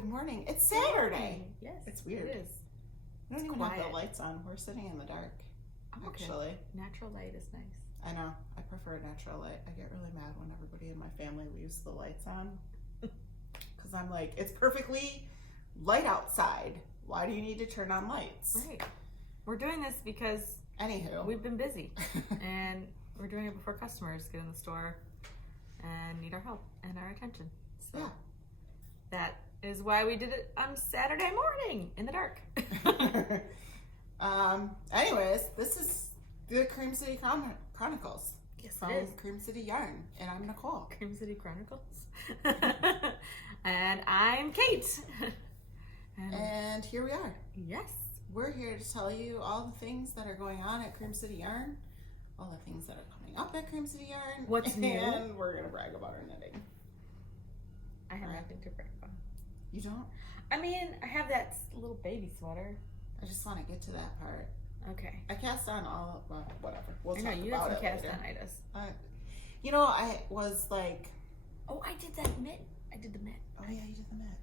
good morning. It's Saturday. Yes, it's weird. It is. I don't even have the lights on. We're sitting in the dark. Actually, natural light is nice. I know. I prefer natural light. I get really mad when everybody in my family leaves the lights on because I'm like, it's perfectly light outside. Why do you need to turn on lights? Right. We're doing this because we've been busy and we're doing it before customers get in the store and need our help and our attention. So yeah. That is why we did it on Saturday morning in the dark. Anyways, this is the Cream City Chronicles. Yes, from it is. Cream City Yarn, and I'm Nicole. Cream City Chronicles. And I'm Cait. And here we are. Yes. We're here to tell you all the things that are going on at Cream City Yarn, all the things that are coming up at Cream City Yarn. What's new? And we're going to brag about our knitting. I have nothing to brag about. You don't? I mean, I have that little baby sweater. I just want to get to that part. Okay. I cast on all, well, whatever. We'll I talk know, you about had some it cast later. on-itis. You know, I was like... Oh, I did that mitt. I did the mitt. Oh, yeah, you did the mitt.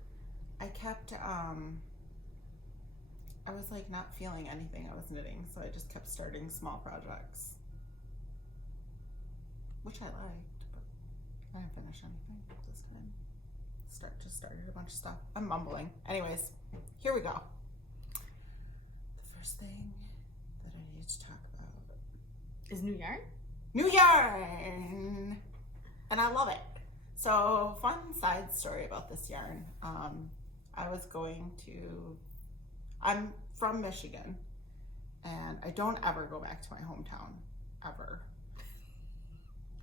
I kept, I was like not feeling anything I was knitting, so I just kept starting small projects. Which I liked, but I didn't finish anything this time. Just started a bunch of stuff. I'm mumbling. Anyways, here we go. The first thing that I need to talk about is new yarn? New yarn! And I love it. So, fun side story about this yarn. I'm from Michigan, and I don't ever go back to my hometown, ever.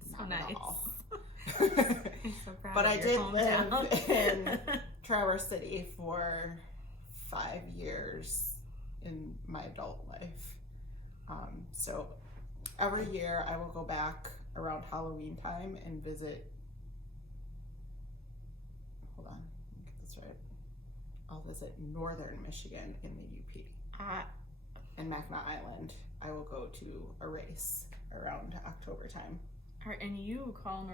So Not nice. at all. I'm so proud But of I your did hometown. live in Traverse City for 5 years in my adult life. So every year I will go back around Halloween time and visit. Hold on, let me get this right. I'll visit northern Michigan in the UP. In Mackinac Island, I will go to a race around October time. And you call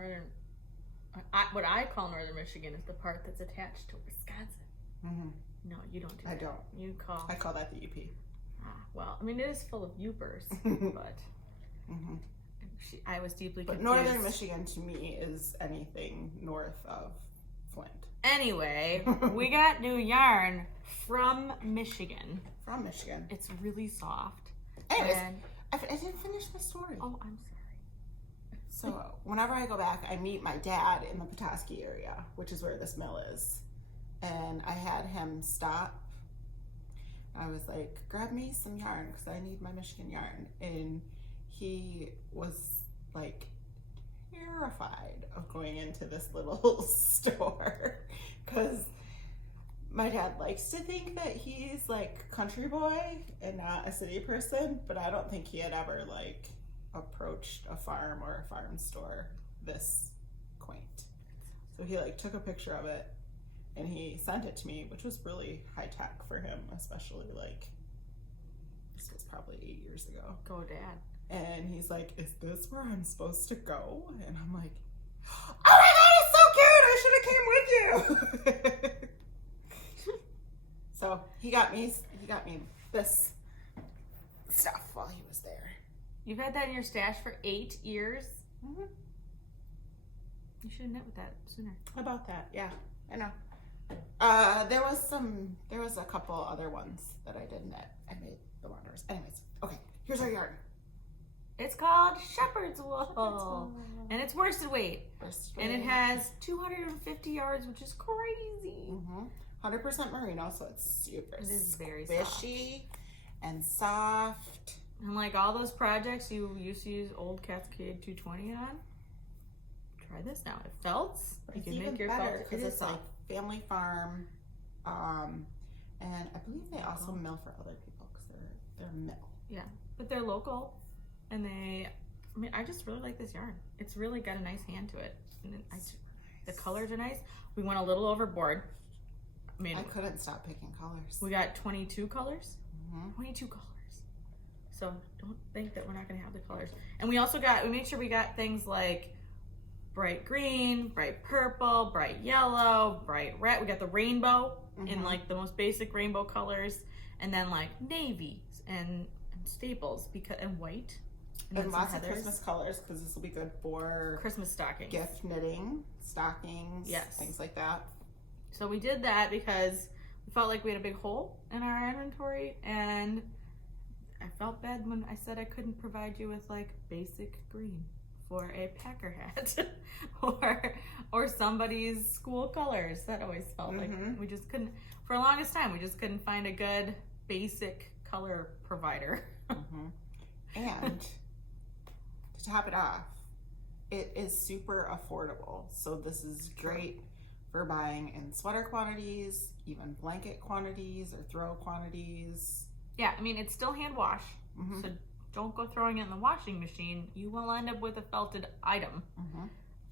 what I call northern Michigan is the part that's attached to Wisconsin. Mm-hmm. No, you don't do that. I don't. I call that the UP. Well, I mean, it is full of Upers, but I was deeply confused. But northern Michigan to me is anything north of Flint. Anyway, we got new yarn from Michigan. From Michigan. It's really soft. Anyways, I didn't finish the story. Oh, I'm sorry. So whenever I go back, I meet my dad in the Petoskey area, which is where this mill is. And I had him stop. I was like, grab me some yarn because I need my Michigan yarn. And he was like terrified of going into this little store because my dad likes to think that he's like country boy and not a city person, but I don't think he had ever like approached a farm or a farm store this quaint. So he like took a picture of it and he sent it to me, which was really high tech for him, especially like this was probably 8 years ago. Go, Dad. And he's like, is this where I'm supposed to go? And I'm like, oh my God, it's so cute. I should have came with you. So he got me this stuff while he was there. You've had that in your stash for 8 years? Mm-hmm. You should have knit with that sooner. How about that? Yeah, I know. There was a couple other ones that I did knit. I made the wonders. Anyways, okay, here's our yarn. It's called Shepherd's Wool. And it's worsted weight. And it has 250 yards, which is crazy. 100% merino, so it's super It is very squishy and soft. And like all those projects you used to use old Cascade 220 on, try this now. It felts. You can make your felt because it's like family farm. And I believe they also mill for other people because they're mill. Yeah, but they're local. And I just really like this yarn. It's really got a nice hand to it. And the colors are nice. We went a little overboard. I couldn't stop picking colors. We got 22 colors. 22 colors. So don't think that we're not going to have the colors. And we made sure we got things like bright green, bright purple, bright yellow, bright red. We got the rainbow. in like the most basic rainbow colors, and then like navy and staples and white. And lots of Christmas colors, because this will be good for Christmas stockings, gift knitting, stockings, things like that. So we did that because we felt like we had a big hole in our inventory, and I felt bad when I said I couldn't provide you with like basic green for a Packer hat or somebody's school colors. That always felt like we just couldn't, for the longest time, we just couldn't find a good basic color provider. And to top it off, it is super affordable. So this is great for buying in sweater quantities, even blanket quantities or throw quantities. Yeah, I mean, it's still hand wash, so don't go throwing it in the washing machine. You will end up with a felted item.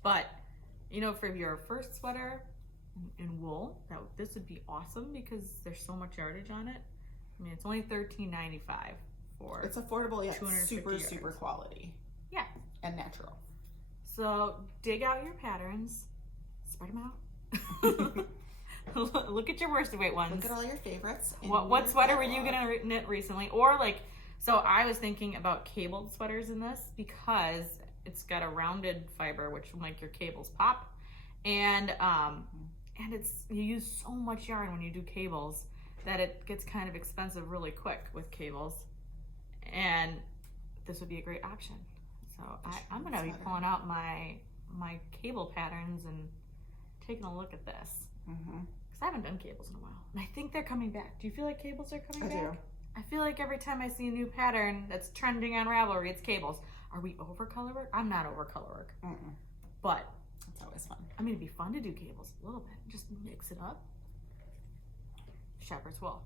But, you know, for your first sweater in wool, this would be awesome because there's so much yardage on it. I mean, it's only $13.95 for it's affordable yet super yards. Super quality. Yeah. And natural. So dig out your patterns, spread them out. Look at your worsted weight ones. Look at all your favorites. What sweater were you gonna knit recently? Or like, so I was thinking about cabled sweaters in this because it's got a rounded fiber, which will make your cables pop, and it's, you use so much yarn when you do cables that it gets kind of expensive really quick with cables, and this would be a great option. So I'm gonna be pulling out my cable patterns and taking a look at this. Because I haven't done cables in a while. And I think they're coming back. Do you feel like cables are coming back? I do. I feel like every time I see a new pattern that's trending on Ravelry, it's cables. Are we over color work? I'm not over color work. But it's always fun. I mean, it'd be fun to do cables a little bit. Just mix it up. Shepherd's wool.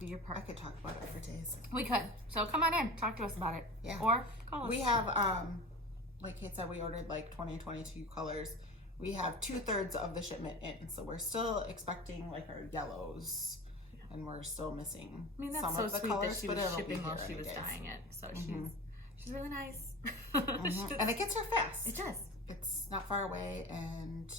Do your part. I could talk about it for days. We could. So come on in. Talk to us about it. Yeah. Or call us. We have, like Cait said, we ordered like 22 colors. We have 2/3 of the shipment in, so we're still expecting like our yellows, and we're still missing some of the colors. That she was shipping while she was dyeing it, so she's really nice. And it gets her fast. It does. It's not far away, and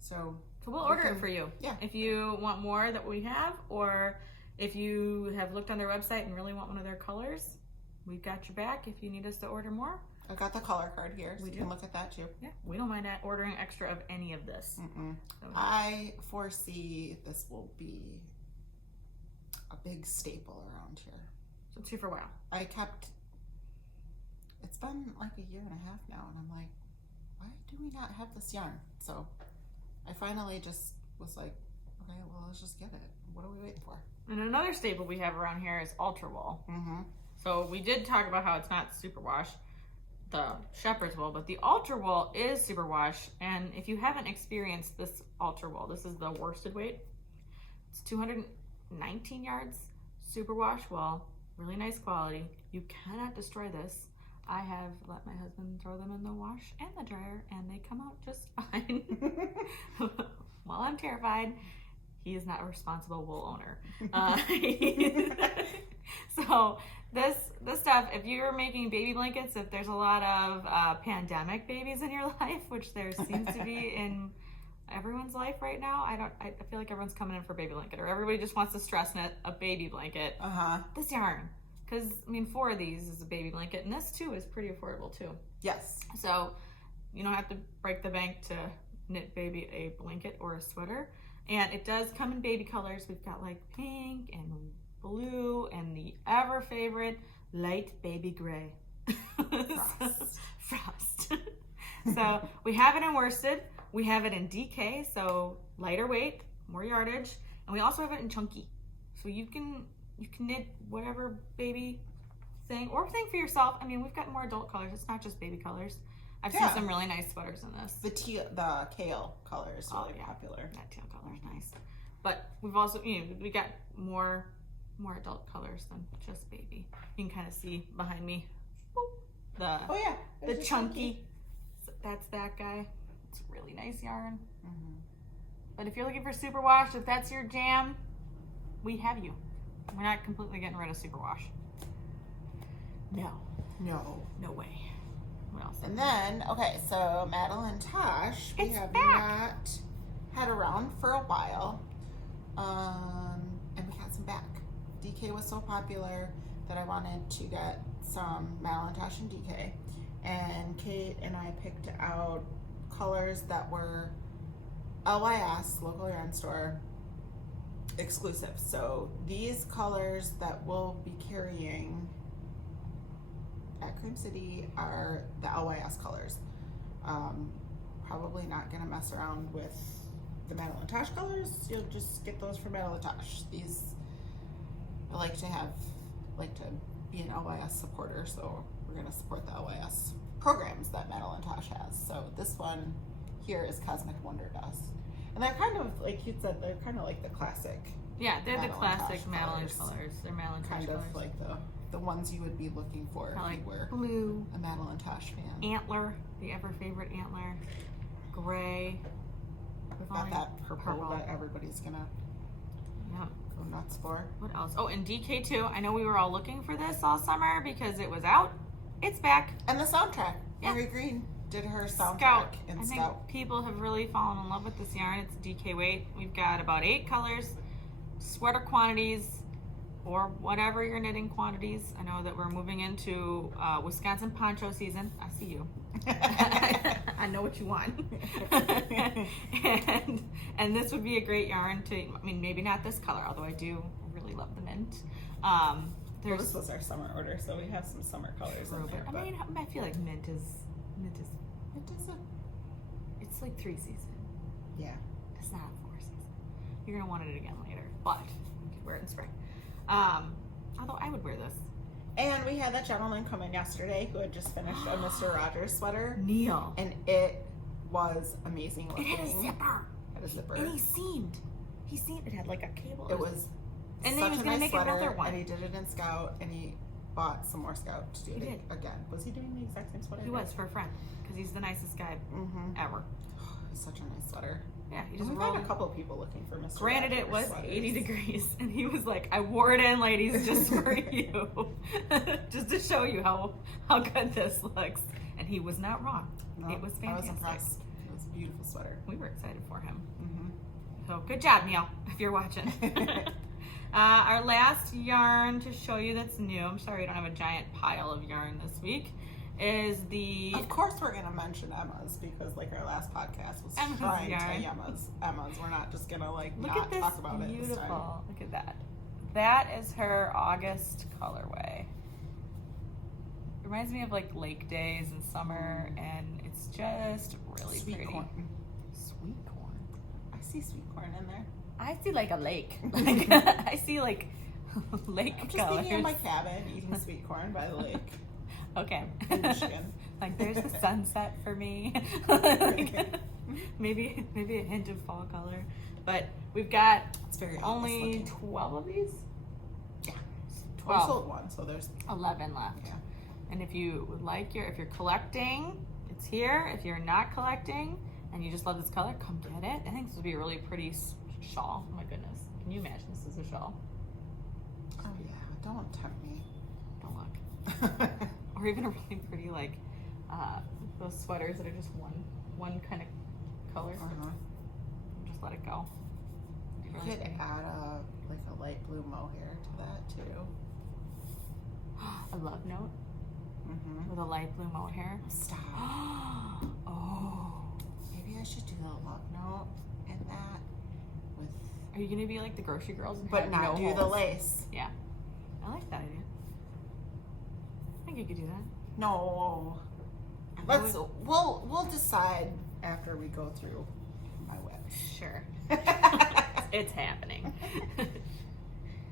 so we'll order it for you. Yeah. If you want more that we have, or if you have looked on their website and really want one of their colors, we've got your back. If you need us to order more. I've got the color card here, so you can look at that too. Yeah, we don't mind ordering extra of any of this. I foresee this will be a big staple around here. So it's here for a while. It's been like a year and a half now, and I'm like, why do we not have this yarn? So I finally just was like, okay, well, let's just get it. What are we waiting for? And another staple we have around here is ultra wool. So we did talk about how it's not superwash, the shepherd's wool, but the ultra wool is superwash. And if you haven't experienced this ultra wool, this is the worsted weight. It's 219 yards, superwash wool, really nice quality. You cannot destroy this. I have let my husband throw them in the wash and the dryer, and they come out just fine. While I'm terrified, he is not a responsible wool owner. So this stuff, if you're making baby blankets, if there's a lot of pandemic babies in your life, which there seems to be in everyone's life right now, I feel like everyone's coming in for a baby blanket, or everybody just wants to stress knit a baby blanket. This yarn, because I mean, 4 of these is a baby blanket, and this too is pretty affordable too. Yes. So you don't have to break the bank to knit baby a blanket or a sweater, and it does come in baby colors. We've got like pink and blue and the ever favorite light baby gray. Frost. So we have it in worsted, we have it in DK, so lighter weight, more yardage, and we also have it in chunky. So you can knit whatever baby thing or thing for yourself. I mean, we've got more adult colors. It's not just baby colors. I've seen some really nice sweaters in this. The kale color is really popular. That teal color is nice. But we've also, we got more adult colors than just baby. You can kind of see behind me the chunky. So that's that guy. It's really nice yarn. But if you're looking for superwash, if that's your jam, we have you. We're not completely getting rid of superwash. No way. What else? And then, okay, so Madelinetosh, we have not had around for a while, and we got some back. DK was so popular that I wanted to get some Madelinetosh and DK, and Cait and I picked out colors that were LYS, local yarn store, exclusive. So these colors that we'll be carrying at Cream City are the LYS colors. Probably not gonna mess around with the Madelinetosh colors. You'll just get those from Madelinetosh. These, I like to be an LYS supporter, so we're gonna support the LYS programs that Madelinetosh has. So this one here is Cosmic Wonder Dust. And they're kind of, like you said, they're kind of like the classic. Yeah, they're the Madelinetosh classic Madeline colors. They're Madelinetosh kind colors. of like the ones you would be looking for if you were blue, a Madelinetosh fan. antler, the ever favorite antler, gray. We've got that purple that everybody's gonna go nuts for. What else? Oh, and DK too. I know we were all looking for this all summer because it was out. It's back. And the soundtrack. Yeah. Greene did her soundtrack Scout. in I Scout. think people have really fallen in love with this yarn. It's DK weight. We've got about 8 colors, sweater quantities, or whatever your knitting quantities. I know that we're moving into Wisconsin poncho season. I see you. I know what you want. and this would be a great yarn to, I mean, maybe not this color, although I do really love the mint. Well, this was our summer order, so we have some summer colors in there. I mean, I feel like mint is it's like 3 season. Yeah. It's not 4 season. You're gonna want it again later, but you could wear it in spring. Although I would wear this. And we had that gentleman come in yesterday who had just finished a Mr. Rogers sweater. Neil. And it was amazing looking. It had a zipper. It had a zipper. And he seamed. It had like a cable. It was and such then he was a gonna nice make sweater, another one. and he did it in Scout, and he bought some more Scout to do He it did. again. Was he doing the exact same sweater? He was for a friend because he's the nicest guy ever. It's such a nice sweater. Yeah, he And just we've rolled. had a couple of people looking for Mr. Granted, Rogers it was sweaters. 80 degrees, and he was like, "I wore it in, ladies, just for you, just to show you how good this looks." And he was not wrong. No, It was I was fantastic. impressed. It was a beautiful sweater. We were excited for him. So good job, Neil, if you're watching. Our last yarn to show you that's new, I'm sorry we don't have a giant pile of yarn this week, is the... Of course we're going to mention Emma's, because like our last podcast was Emma's trying yarn. to Emma's. We're not just going to like Look not at this talk about it this time. beautiful, look at that. That is her August colorway. Reminds me of like lake days in summer, and it's just really Sweet pretty. corn. Sweet corn. I see sweet corn in there. I see like a lake. Like, I see like lake I'm just colors. thinking of my cabin eating sweet corn by the lake Okay. in Michigan. Like there's a sunset for me. Like, maybe a hint of fall color. But we've got It's very only looking. 12 of these? Yeah. 12. We sold one, so there's 11 left. yeah. And if you would like if you're collecting, it's here. If you're not collecting and you just love this color, come get it. I think this would be a really pretty shawl. Oh my goodness. Can you imagine this is a shawl? Oh yeah, don't tempt me. Don't look. Or even a really pretty like those sweaters that are just one kind of color. Just let it go. You Really could pretty. add a light blue mohair to that too. A love note Mm-hmm. with a light blue mohair. Stop. Oh. Maybe I should do the love note in that with, Are you gonna be like the grocery girls and but have not no do the holes? lace. Yeah. I like that idea. I think you could do that. No. We'll decide after we go through my web. Sure. It's happening.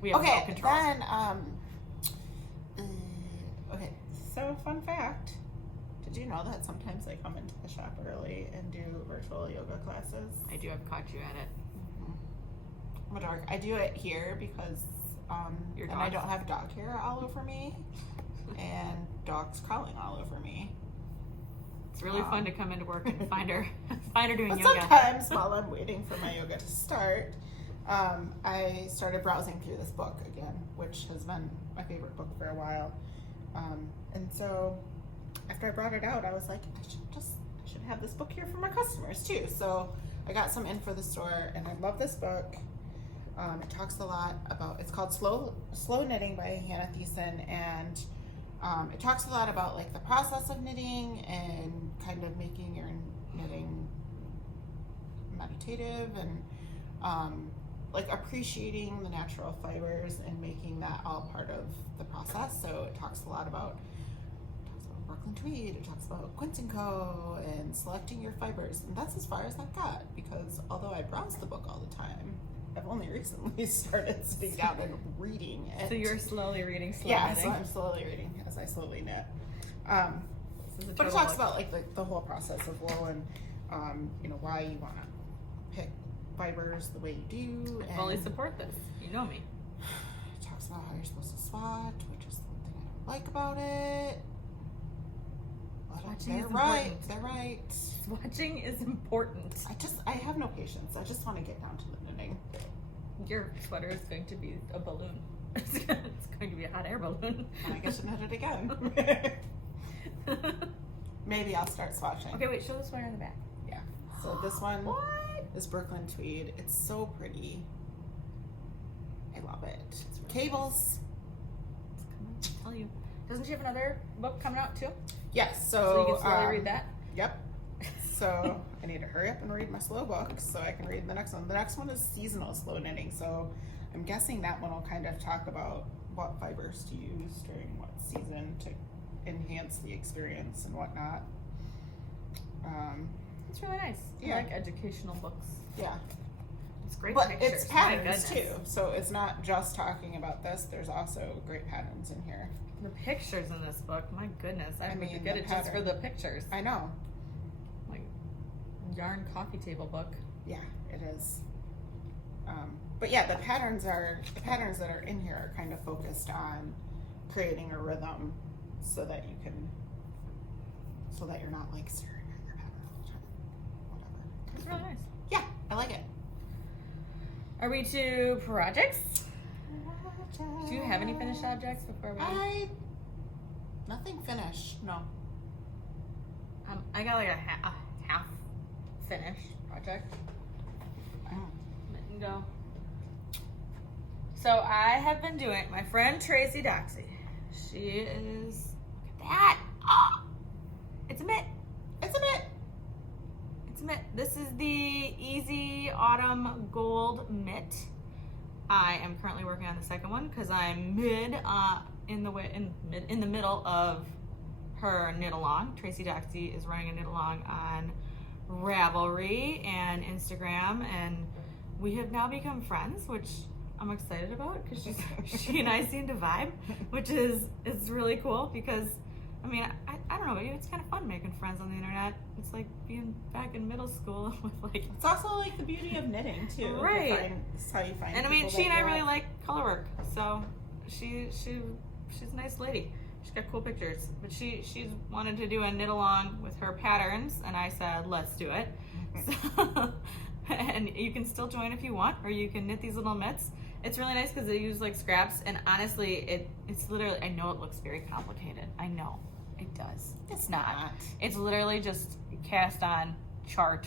We have no Okay, control. then okay. So fun fact. Did you know that sometimes I come into the shop early and do virtual yoga classes? I do have caught you at it. I'm a dork. I do it here because Your and I dogs. don't have dog hair all over me and dogs crawling all over me. It's really fun to come into work and find her doing But yoga. sometimes while I'm waiting for my yoga to start, I started browsing through this book again, which has been my favorite book for a while. And so after I brought it out, I was like, I should have this book here for my customers too. So I got some in for the store, and I love this book. It talks a lot about, it's called Slow Knitting by Hannah Thiessen, and it talks a lot about like the process of knitting and kind of making your knitting meditative and like appreciating the natural fibers and making that all part of the process. So it talks a lot about Brooklyn Tweed, it talks about Quince & Co. and selecting your fibers, and that's as far as I've got, because although I browse the book all the time, I've only recently started sitting down and reading it. So you're slowly reading, Yeah, so I'm slowly reading as I slowly knit. But it talks about like the whole process of wool and you know, why you want to pick fibers the way you do. I fully support this. You know me. It talks about how you're supposed to swatch, which is the one thing I don't like about it. They're right. They're right. Swatching is important. I have no patience. I just want to get down to the knitting. Your sweater is going to be a balloon. It's going to be a hot air balloon. And I get to knit it again. Maybe I'll start swatching. Okay, wait. Show the sweater in the back. Yeah. So this one What? is Brooklyn Tweed. It's so pretty. I love it. Cables. I'll tell you. Doesn't she have another book coming out too? Yes. So you can slowly read that? Yep. So I need to hurry up and read my slow book so I can read the next one. The next one is seasonal slow knitting. So I'm guessing that one will kind of talk about what fibers to use during what season to enhance the experience and whatnot. It's really nice. Yeah. I like educational books. Yeah. It's great But pictures. it's My patterns too. goodness. So it's not just talking about this. There's also great patterns in here. The pictures in this book, my goodness. I mean, mean, get the it just for pattern. the pictures. I know. Like, yarn coffee table book. Yeah, it is. But yeah, the patterns that are in here are kind of focused on creating a rhythm so that you're not like staring at your pattern all the time. Whatever. It's really nice. Yeah, I like it. Are we to projects? Do you have any finished objects before we? Nothing finished. No. I got like a half finished project. Let me go. So I have been doing my friend Tracy Doxy. She is look at that. Oh, it's a mitt. It's a bit. It's a mitt. This is the Easy Autumn Gold mitt. I am currently working on the second one because I'm in the middle of her knit along. Tracy Doxy is running a knit along on Ravelry and Instagram, and we have now become friends, which I'm excited about because she and I seem to vibe, which is really cool because I mean I don't know, maybe it's kind of fun making friends on the internet. It's like being back in middle school with like. It's also like the beauty of knitting too. Right. It's how you find. And I mean, people she and that I you really like. like color work, so she's a nice lady. She's got cool pictures, but she's wanted to do a knit along with her patterns, and I said let's do it. So, and you can still join if you want, or you can knit these little mitts. It's really nice because they use like scraps, and honestly, it's literally. I know it looks very complicated. I know it does. It's not. It's literally just cast on chart.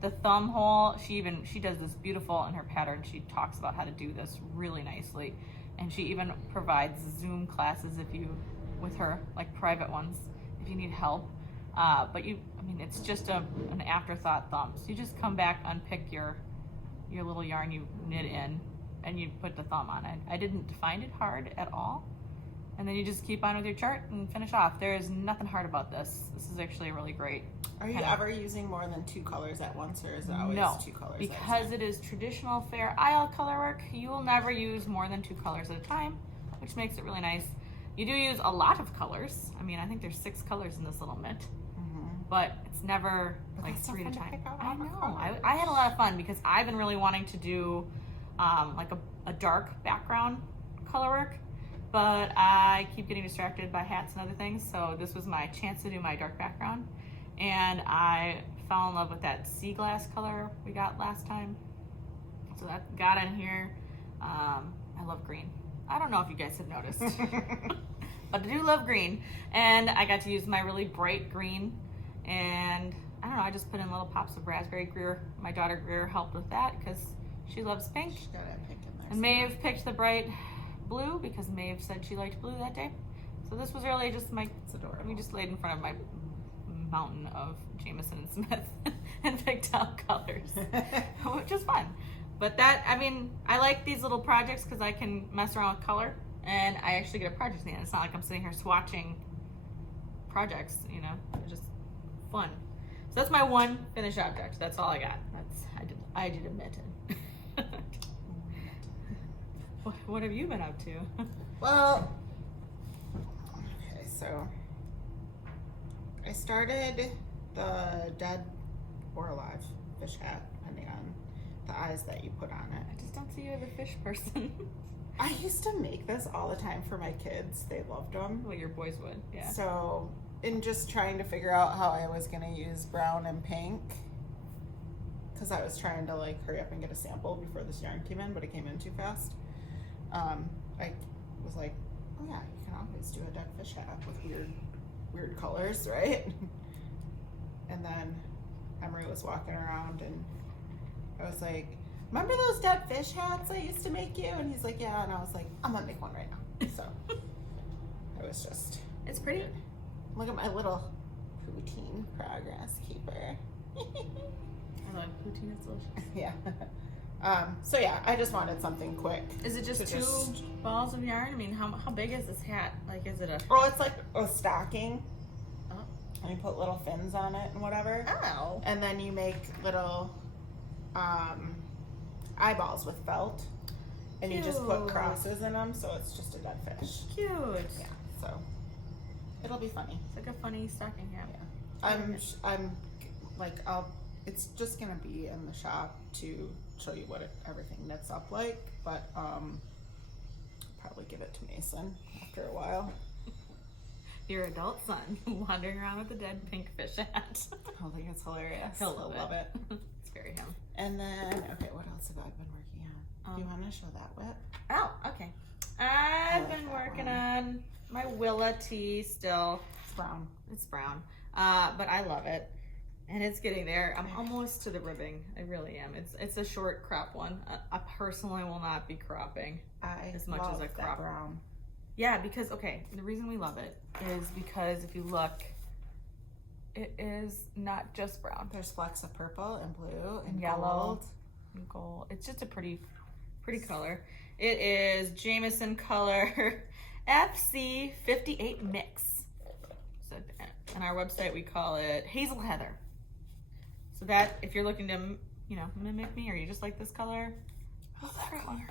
The thumb hole, she does this beautiful in her pattern. She talks about how to do this really nicely, and she even provides Zoom classes with her, like private ones, if you need help. But it's just an afterthought thumb. So you just come back, unpick your little yarn you knit in, and you put the thumb on it. I didn't find it hard at all. And then you just keep on with your chart and finish off. There is nothing hard about this. This is actually really great. Are you ever using more than 2 colors at once, or is it always no, 2 colors? because it is traditional Fair Isle color work. You will never use more than 2 colors at a time, which makes it really nice. You do use a lot of colors. I mean, I think there's 6 colors in this little mitt, but it's never like 3 at a time. I know. I had a lot of fun because I've been really wanting to do like a dark background color work. But I keep getting distracted by hats and other things, so this was my chance to do my dark background. And I fell in love with that sea glass color we got last time. So that got in here. I love green. I don't know if you guys have noticed, but I do love green. And I got to use my really bright green. And I don't know, I just put in little pops of raspberry. My daughter Greer helped with that because she loves pink. She got it pink in there. And Maeve picked the bright blue because Maeve said she liked blue that day. So this was really just It's adorable. we just laid in front of my mountain of Jameson and Smith and picked out colors, which is fun. But that, I mean, I like these little projects because I can mess around with color and I actually get a project in the end. It's not like I'm sitting here swatching projects, you know, it's just fun. So that's my one finished object. That's all I got. I did admit it. What have you been up to? Well, okay, so I started the dead or alive fish hat, depending on the eyes that you put on it. I just don't see you as a fish person. I used to make this all the time for my kids. They loved them. Well, your boys would, yeah. So, in just trying to figure out how I was going to use brown and pink, because I was trying to like hurry up and get a sample before this yarn came in, but it came in too fast. I was like, oh yeah, you can always do a dead fish hat with weird colors, right? And then Emery was walking around and I was like, remember those dead fish hats I used to make you? And he's like, yeah. And I was like, I'm gonna make one right now. So I was just, it's pretty. Look at my little poutine progress keeper. I love poutine, it's delicious. Yeah. So yeah, I just wanted something quick. Is it just two balls of yarn? I mean, how big is this hat? Like, is it a... Oh, it's like a stocking. Oh. And you put little fins on it and whatever. Oh. And then you make little eyeballs with felt. And you just put Cute. crosses in them, so it's just a dead fish. Cute. Yeah, so it'll be funny. It's like a funny stocking hat. Yeah. I'm like, it's just gonna be in the shop to show you what everything knits up like, but probably give it to Mason after a while. Your adult son wandering around with a dead pink fish hat. I think it's hilarious. He'll love it. It's very him. And then, okay, what else have I been working on? Do you want to show that whip? Oh, okay. I've been working on my Willa tee still. It's brown. It's brown, but I love it. And it's getting there. I'm almost to the ribbing. I really am. It's a short crop one. I personally will not be cropping as much as a crop. Brown. Yeah, because, okay, the reason we love it is because if you look, it is not just brown. There's flecks of purple and blue and yellow and gold. It's just a pretty color. It is Jameson color FC 58 mix. So on our website we call it Hazel Heather. So that if you're looking to, you know, mimic me or you just like this color, that color.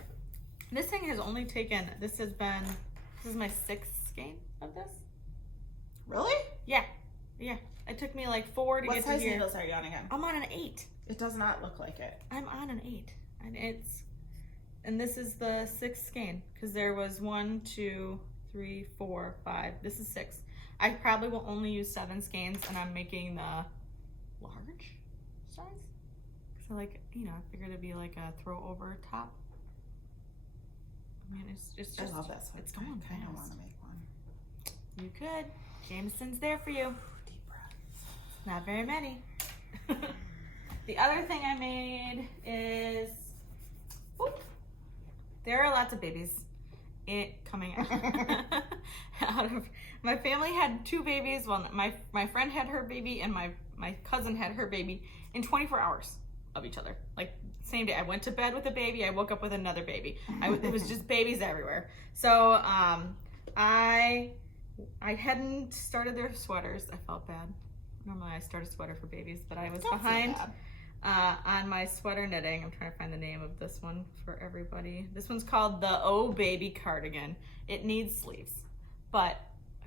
This thing has only taken, this is my 6th skein of this. Really? Yeah. It took me like 4 to what get to size here. needles are you on again? I'm on an 8. It does not look like it. I'm on an 8, and this is the 6th skein because there was 1, 2, 3, 4, 5. This is 6. I probably will only use 7 skeins, and I'm making the large size. So like, you know, I figured it'd be like a throw over top. I mean, it's just I love that. It's going fast. I kind of want to make one. You could. Jameson's there for you. Deep breaths. Not very many. The other thing I made is, there are lots of babies coming out of, my family had 2 babies. Well, my friend had her baby and my cousin had her baby in 24 hours of each other. Like, same day. I went to bed with a baby. I woke up with another baby. It was just babies everywhere. So I hadn't started their sweaters. I felt bad. Normally I start a sweater for babies, but I was behind on my sweater knitting. I'm trying to find the name of this one for everybody. This one's called the Oh Baby Cardigan. It needs sleeves, but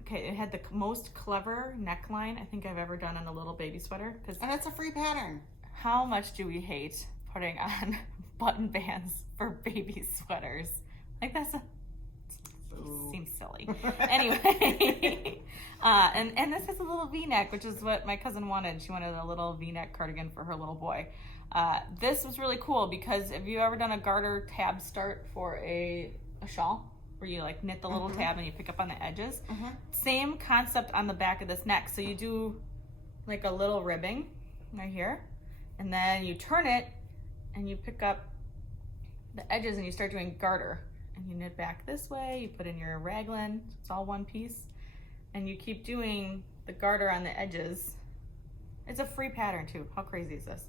okay, it had the most clever neckline I think I've ever done on a little baby sweater. And it's a free pattern. How much do we hate putting on button bands for baby sweaters? Like, that's seems silly. Anyway, and this has a little V-neck, which is what my cousin wanted. She wanted a little V-neck cardigan for her little boy. This was really cool because have you ever done a garter tab start for a shawl where you like knit the little tab and you pick up on the edges? Same concept on the back of this neck. So you do like a little ribbing right here, and then you turn it and you pick up the edges and you start doing garter, and you knit back this way, you put in your raglan, it's all one piece, and you keep doing the garter on the edges. It's a free pattern too. How crazy is this?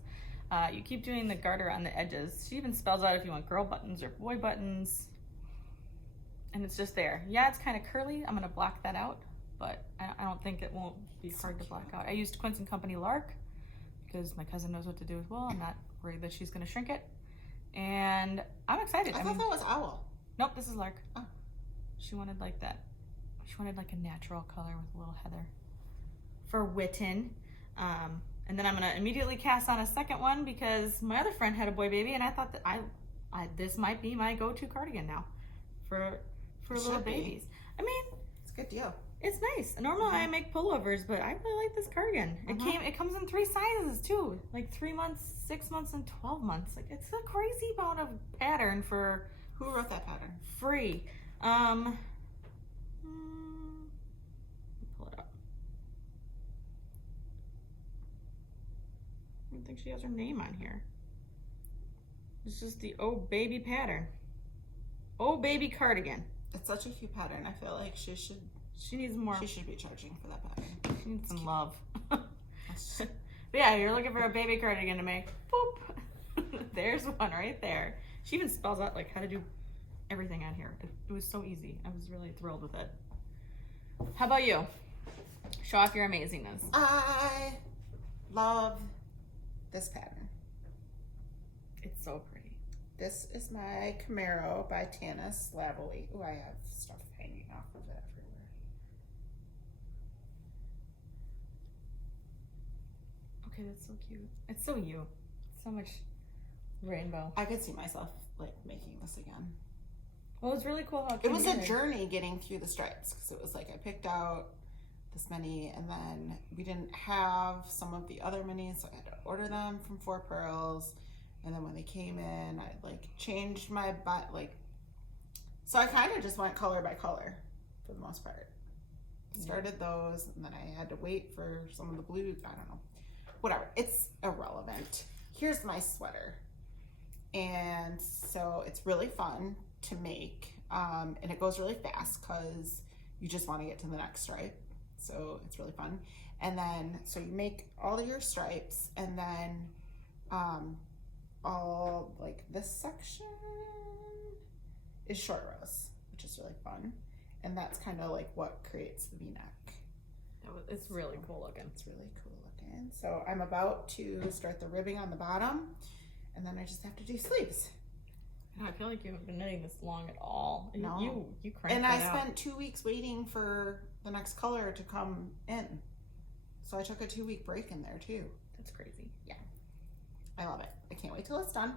You keep doing the garter on the edges. She even spells out if you want girl buttons or boy buttons, and it's just there. Yeah, it's kind of curly. I'm gonna block that out, but I don't think it won't be hard to block out. I used Quince & Company Lark because my cousin knows what to do as well. I'm not worried that she's gonna shrink it, and I'm excited. I thought that was owl. Nope, this is Lark. Oh. She wanted like that. She wanted like a natural color with a little heather for Witten. And then I'm gonna immediately cast on a second one because my other friend had a boy baby, and I thought that I this might be my go-to cardigan now for little babies. I mean, it's a good deal. It's nice. Normally I make pullovers, but I really like this cardigan. It comes in 3 sizes too, like 3 months, 6 months, and 12 months. Like it's a crazy amount of pattern for. Who wrote that pattern? Free. Pull it up. I don't think she has her name on here. It's just the Oh Baby pattern. Oh Baby cardigan. It's such a cute pattern. I feel like she needs more. She should be charging for that pattern. She needs some love. But yeah, you're looking for a baby cardigan to make. Boop. There's one right there. She even spells out like how to do everything on here. It was so easy. I was really thrilled with it. How about you? Show off your amazingness. I love this pattern. It's so pretty. This is my Camaro by Tanis Lavely. Ooh, I have stuff hanging off of it everywhere. Okay, that's so cute. It's so you. So much rainbow. I could see myself like making this again. Well, it was really cool how it was a journey getting through the stripes, because it was like I picked out this many, and then we didn't have some of the other minis, so I had to order them from 4 Pearls, and then when they came in, I like changed my so I kind of just went color by color for the most part. Started those, and then I had to wait for some of the blues. I don't know, whatever, it's irrelevant. Here's my sweater. And so it's really fun to make, and it goes really fast because you just want to get to the next stripe. So it's really fun. And then, so you make all of your stripes, and then all like this section is short rows, which is really fun. And that's kind of like what creates the V-neck. It's really cool looking. It's really cool looking. So I'm about to start the ribbing on the bottom, and then I just have to do sleeves. I feel like you haven't been knitting this long at all. No. You cranked and that I out. spent 2 weeks waiting for the next color to come in. So I took a 2-week break in there too. That's crazy. Yeah. I love it. I can't wait till it's done.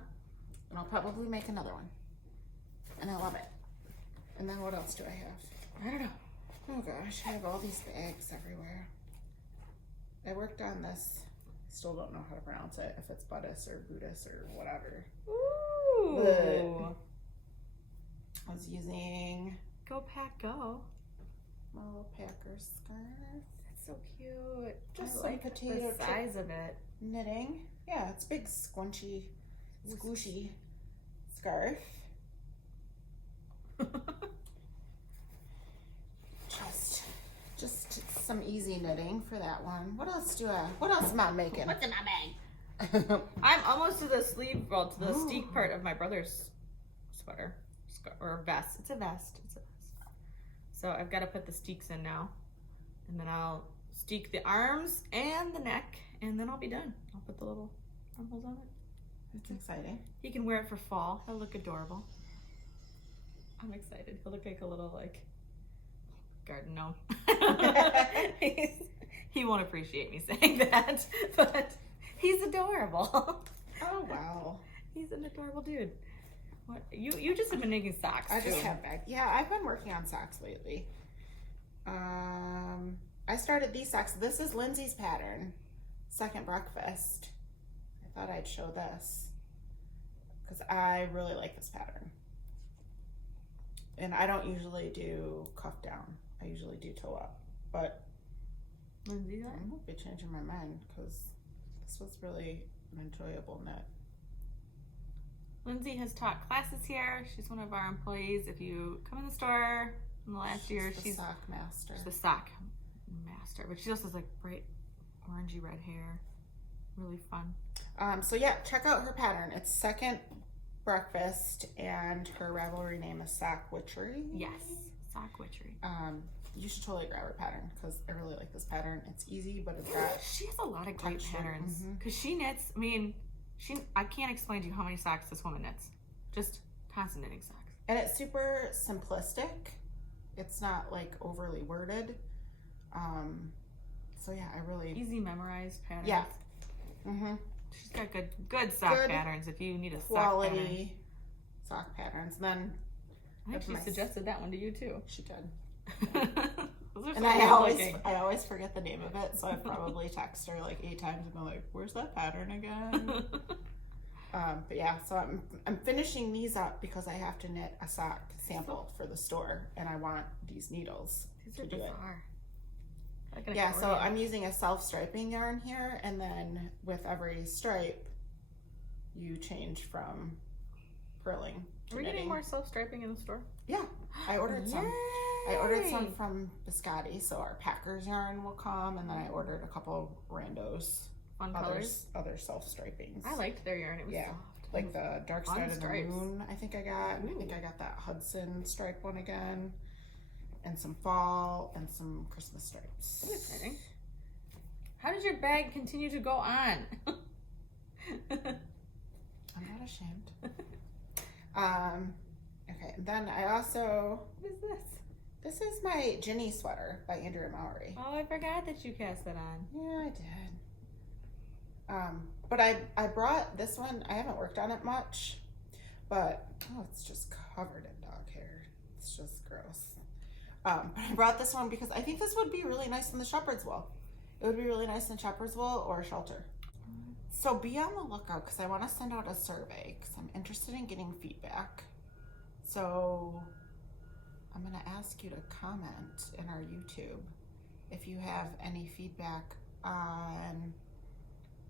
And I'll probably make another one. And I love it. And then what else do I have? I don't know. Oh gosh, I have all these bags everywhere. I worked on this. Still don't know how to pronounce it, if it's Budis or Budis or whatever. Ooh. But I was using Go Pack Go. my little packer scarf. That's so cute. Just I some like potato the size of it. knitting. Yeah, it's big, squishy scarf. Just some easy knitting for that one. What else am I making? What's in my bag? I'm almost to the sleeve, well, to the steek part of my brother's sweater or vest. It's a vest. So I've got to put the steeks in now, and then I'll steek the arms and the neck, and then I'll be done. I'll put the little armholes on it. It's exciting. He can wear it for fall. He'll look adorable. I'm excited. He'll look like a little garden gnome. He won't appreciate me saying that, but he's adorable. Oh wow. He's an adorable dude. What you just have been making socks. I just have bags. Yeah, I've been working on socks lately. I started these socks. This is Lindsay's pattern. Second breakfast. I thought I'd show this because I really like this pattern. And I don't usually do cuff down. I usually do toe up. But Lindsay, I won't be changing my mind because This was really an enjoyable knit. Lindsay has taught classes here. She's one of our employees. If you come in the store in the last year, she's the sock master. She's the sock master, but she also has like bright orangey red hair. Really fun. So yeah, check out her pattern. It's Second Breakfast, and her Ravelry name is Sock Witchery. Yes, Sock Witchery. You should totally grab her pattern because I really like this pattern. It's easy, but it's got she has a lot of great texture. patterns because she knits. I mean, I can't explain to you how many socks this woman knits. Just constant knitting socks. And it's super simplistic. It's not like overly worded. So yeah, I really easy memorized patterns. Yeah. She's got good sock patterns if you need a quality sock patterns. And then I think she suggested that one to you too. She did. And I always forget the name of it, so I probably text her like 8 times and go like, "Where's that pattern again?" But yeah, so I'm finishing these up because I have to knit a sock sample for the store, and I want these needles to do it. Yeah, so I'm using a self-striping yarn here, and then with every stripe, you change from purling to Are we knitting. getting more self-striping in the store? Yeah, I ordered some. I ordered some from Biscotti, so our Packers yarn will come, and then I ordered a couple randos, other self-stripings. I liked their yarn. It was soft. Like the Dark Side of the Moon, I think I got. Ooh. I think I got that Hudson stripe one again. And some fall and some Christmas stripes. That's exciting. How did your bag continue to go on? I'm not ashamed. Okay, and then I also... What is this? This is my Ginny sweater by Andrea Mowry. Oh, I forgot that you cast that on. Yeah, I did. But I brought this one. I haven't worked on it much. But, oh, it's just covered in dog hair. It's just gross. But I brought this one because I think this would be really nice in the shepherd's wool. It would be really nice in shepherd's wool or shelter. So be on the lookout because I want to send out a survey because I'm interested in getting feedback. So I'm going to ask you to comment in our YouTube if you have any feedback on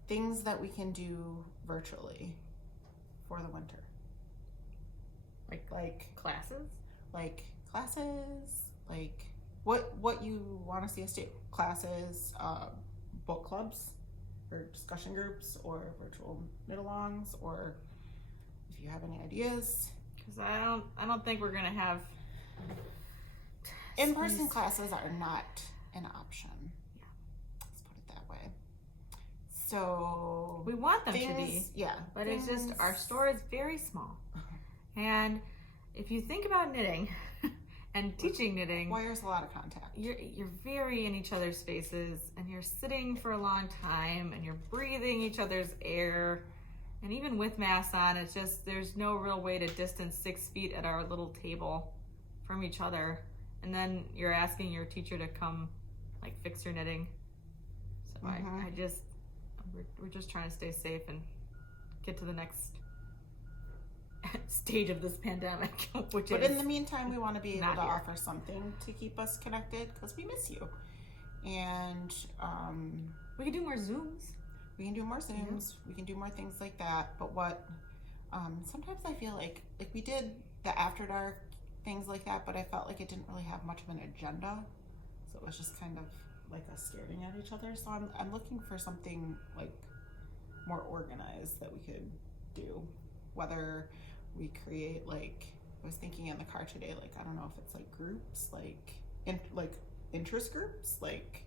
things that we can do virtually for the winter. Like classes? Like classes, like what you want to see us do. Classes, book clubs, or discussion groups, or virtual knit-alongs, or if you have any ideas. Because I don't think we're gonna have in-person classes are not an option. Yeah, let's put it that way. So we want them to be, but it's just our store is very small, and if you think about knitting and teaching knitting, requires a lot of contact. You're very in each other's faces, and you're sitting for a long time, and you're breathing each other's air. And even with masks on, it's just there's no real way to distance 6 feet at our little table from each other. And then you're asking your teacher to come, like, fix your knitting. So we're just trying to stay safe and get to the next stage of this pandemic, but in the meantime, we want to be able to offer something to keep us connected because we miss you. And we can do more Zooms. We can do more Zooms. We can do more things like that. But what sometimes I feel like we did the After Dark things like that, but I felt like it didn't really have much of an agenda. So it was just kind of like us staring at each other. So I'm looking for something like more organized that we could do. Whether we create I was thinking in the car today, I don't know if it's like groups, interest groups, like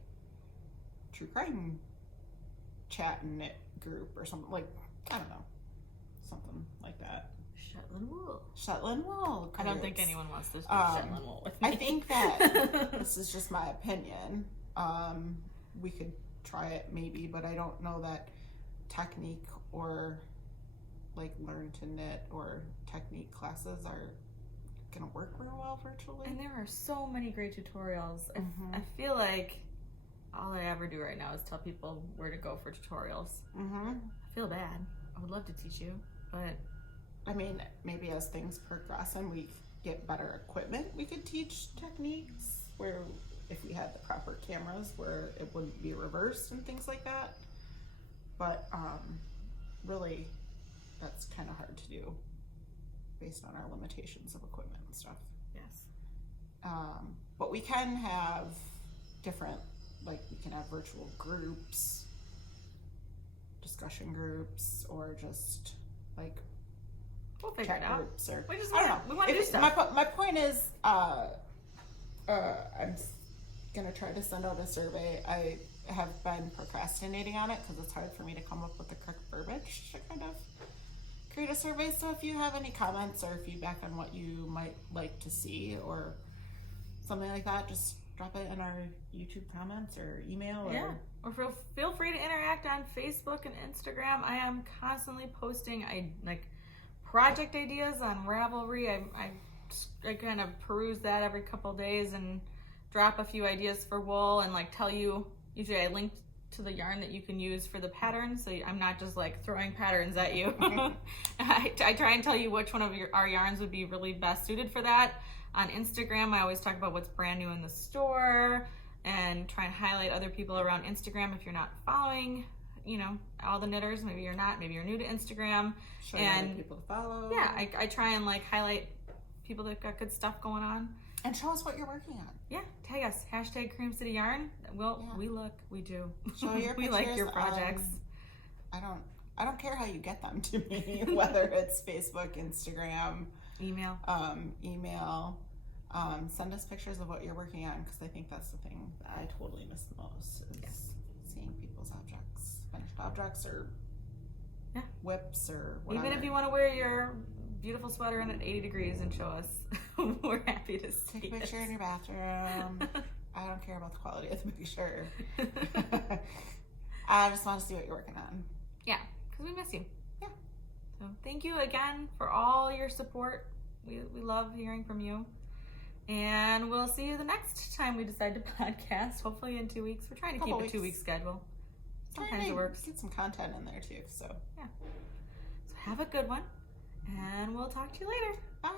true crime chat and knit group or something, I don't know, something like that. Shetland wool. Great. I don't think anyone wants this Shetland wool with me. I think that this is just my opinion. We could try it maybe, but I don't know that technique or learn to knit or technique classes are gonna work real well virtually. And there are so many great tutorials. I feel like all I ever do right now is tell people where to go for tutorials. I feel bad. I would love to teach you, but I mean, maybe as things progress and we get better equipment, we could teach techniques where if we had the proper cameras where it wouldn't be reversed and things like that. but really that's kind of hard to do based on our limitations of equipment and stuff. Yes. But we can have different, like we can have virtual groups, discussion groups, or just like we'll figure it out. Groups, or we just I don't know. We want to do stuff. My point is, I'm gonna try to send out a survey. I have been procrastinating on it because it's hard for me to come up with the correct verbiage to kind of create a survey. So if you have any comments or feedback on what you might like to see or something like that, just drop it in our YouTube comments or email. Or feel free to interact on Facebook and Instagram. I am constantly posting project ideas on Ravelry. I kind of peruse that every couple days and drop a few ideas for wool and tell you. Usually I link to the yarn that you can use for the pattern, so I'm not just throwing patterns at you. I try and tell you which one of our yarns would be really best suited for that. On Instagram, I always talk about what's brand new in the store and try and highlight other people around Instagram if you're not following, all the knitters. Maybe you're not, maybe you're new to Instagram. Show other people to follow. Yeah, I try and highlight people that got good stuff going on. And show us what you're working on. Yeah, tag us. #Cream City Yarn. We do. Show your we pictures. like your projects. I don't care how you get them to me, whether it's Facebook, Instagram, email. Send us pictures of what you're working on, because I think that's the thing that I totally miss the most is seeing people's objects, finished objects, or whips, or whatever. Even if you want to wear your beautiful sweater in at 80 degrees and show us, we're happy to see Take a picture in your bathroom. I don't care about the quality of the picture. I just want to see what you're working on. Yeah, because we miss you. Yeah. So thank you again for all your support. We love hearing from you. And we'll see you the next time we decide to podcast, hopefully in 2 weeks. We're trying to keep a 2-week schedule. Sometimes it works. Get some content in there too, so. Yeah. So have a good one, and we'll talk to you later. Bye.